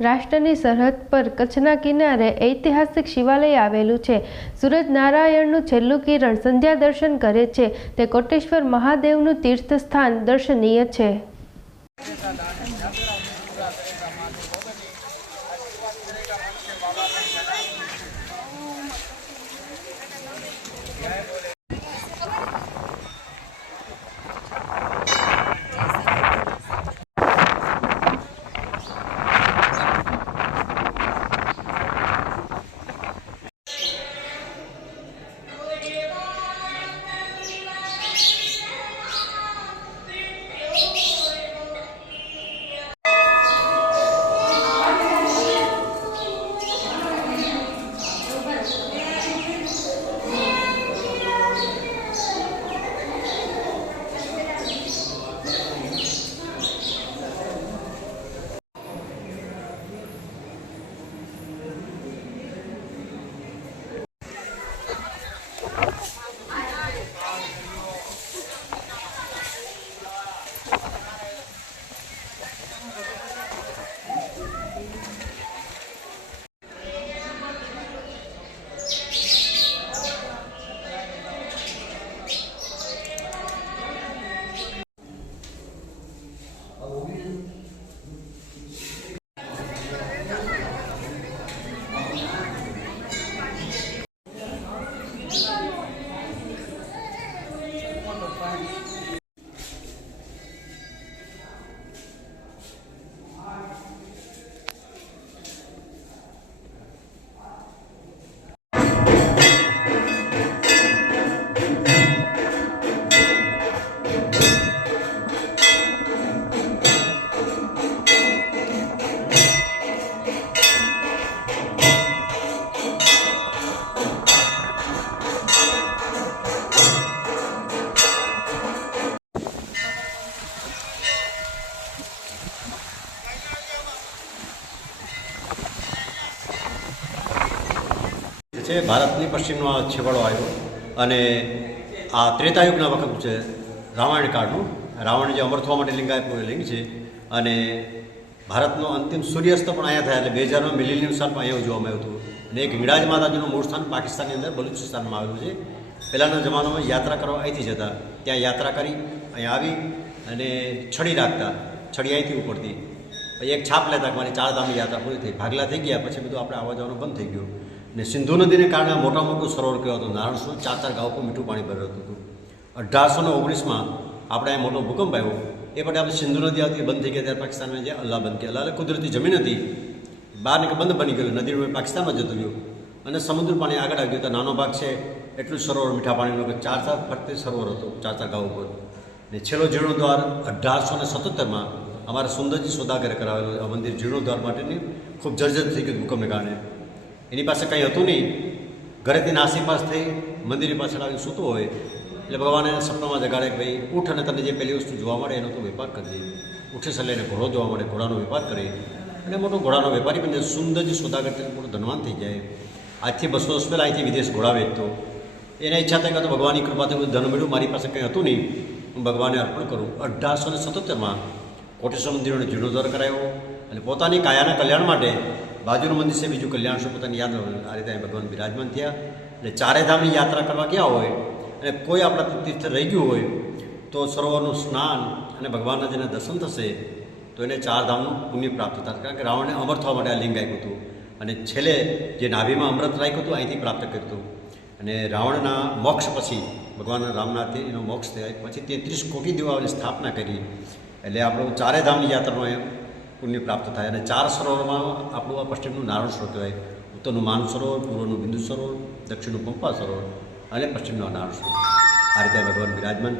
રાષ્ટ્રની સરહદ પર કચ્છના કિનારે ઐતિહાસિક શિવાલય આવેલું છે. સૂરજ નારાયણનું છેલ્લું કિરણ સંધ્યા દર્શન કરે છે. તે કોટેશ્વર મહાદેવનું તીર્થસ્થાન દર્શનીય છે. છે, ભારતની પશ્ચિમનો આ છેવાડો આવ્યો. અને આ ત્રેતાયુગના વખત છે, રામાયણ કાળનું. રાવણ જે અમર થવા માટે લિંગ આપ્યું એ લિંગ છે. અને ભારતનો અંતિમ સૂર્યાસ્ત પણ અહીંયા થયા, એટલે બે હજારમાં મિલિનિયમ સ્થાન પણ અહીંયા ઉજવવામાં આવ્યું હતું. અને એક હિંગળાજ માતાજીનું મૂળ સ્થાન પાકિસ્તાનની અંદર બલુચિસ્તાનમાં આવેલું છે. પહેલાંના જમાનામાં યાત્રા કરવા અહીંથી જતા. ત્યાં યાત્રા કરી, અહીંયા આવી અને છડી રાખતા. છડી અહીંથી ઉપડતી. પછી એક છાપ લેતા મારી ચાર ધામની યાત્રા પૂરી થઈ. ભાગલા થઈ ગયા, પછી બધું આપણે આવવા જવાનું બંધ થઈ ગયું. ને સિંધુ નદીને કારણે મોટા મોટું સરોવર કહેવાતું હતું નારણસુર ચાર ચાર ગાઉ પર મીઠું પાણી ભરાતું હતું અઢારસો ને ઓગણીસમાં આપણે મોટો ભૂકંપ આવ્યો. એ માટે આપણે સિંધુ નદી આવતી બંધ થઈ ગયા ત્યારે પાકિસ્તાનમાં જે અલ્લાહ બંધ અલ્લાહ કુદરતી જમીન હતી. બહાર નીકળ, બંધ બની ગયું નદી પાકિસ્તાનમાં જતું રહ્યું. અને સમુદ્ર પાણી આગળ આવી ગયું. તો નાનો ભાગ છે, એટલું સરોવર, મીઠા પાણીનો ચાર ચાર ફરતે સરોવર હતું ચાર ચાર ગાઉ ઉપર. ને છેલ્લો જીર્ણોદ્વાર અઢારસો ને સત્તોતેરમાં અમારા સુંદરજી સોદાગરે કરાવેલું આ મંદિર જીર્ણોદ્વાર માટેની ખૂબ જર્જર થઈ ગયું ભૂકંપને કારણે. એની પાસે કંઈ હતું નહીં. ઘરેથી નાસીપાસ થઈ મંદિરની પાછળ આવીને સૂતો હોય, એટલે ભગવાન એને સપનામાં જગાડે કે ભાઈ ઉઠ અને તને જે પહેલી વસ્તુ જોવા મળે એનો તું વેપાર કરજે. ઉઠે સલે એને ઘોડો જોવા મળે, ઘોડાનો વેપાર કરે. અને મોટો ઘોડાનો વેપારી બને સુંદરજી સોદાગર મોટો ધનવાન થઈ જાય. આજથી બસો વર્ષ પહેલાં અહીંથી વિદેશ ઘોડા વેચતો. એને ઈચ્છા થઈ કે તો ભગવાનની કૃપાથી બધું ધન મળ્યું, મારી પાસે કંઈ હતું નહીં. હું ભગવાનને અર્પણ કરું. અઢારસો ને સત્તોતેરમાં કોટેશ્વર મંદિરોને જીર્ણોદ્ધાર કરાયો. અને પોતાની કાયાના કલ્યાણ માટે બાજુનું મંદિર છે, બીજું કલ્યાણ શું પોતાની યાદ આ રીતે ભગવાન બિરાજમાન થયા. અને ચારે ધામની યાત્રા કરવા ગયા હોય અને કોઈ આપણા તીર્થ રહી ગયું હોય તો સરોવરનું સ્નાન અને ભગવાનના જેને દર્શન થશે, તો એને ચાર ધામનું પુણ્ય પ્રાપ્ત થતા. કારણ કે રાવણને અમર થવા માટે આ લિંગ આપ્યું હતું. અને છેલ્લે જે નાભીમાં અમૃત રાખ્યું હતું, અહીંથી પ્રાપ્ત કર્યું હતું. અને રાવણના મોક્ષ પછી, ભગવાન રામનાથે એનો મોક્ષ થયા. પછી તેત્રીસ કોટી દેવાઓની સ્થાપના કરી. એટલે આપણું ચારે ધામની યાત્રાનો એ પુણ્ય પ્રાપ્ત થાય અને ચાર સરોવરમાં આપણું આ પશ્ચિમનું નારણ સરોવર કહેવાય. ઉત્તરનું માન સરોવર, પૂર્વનું બિંદુ સરોવર, દક્ષિણનું પંપા સરોવર અને પશ્ચિમનું નારણ સરોવર આ રીતે ભગવાન બિરાજમાન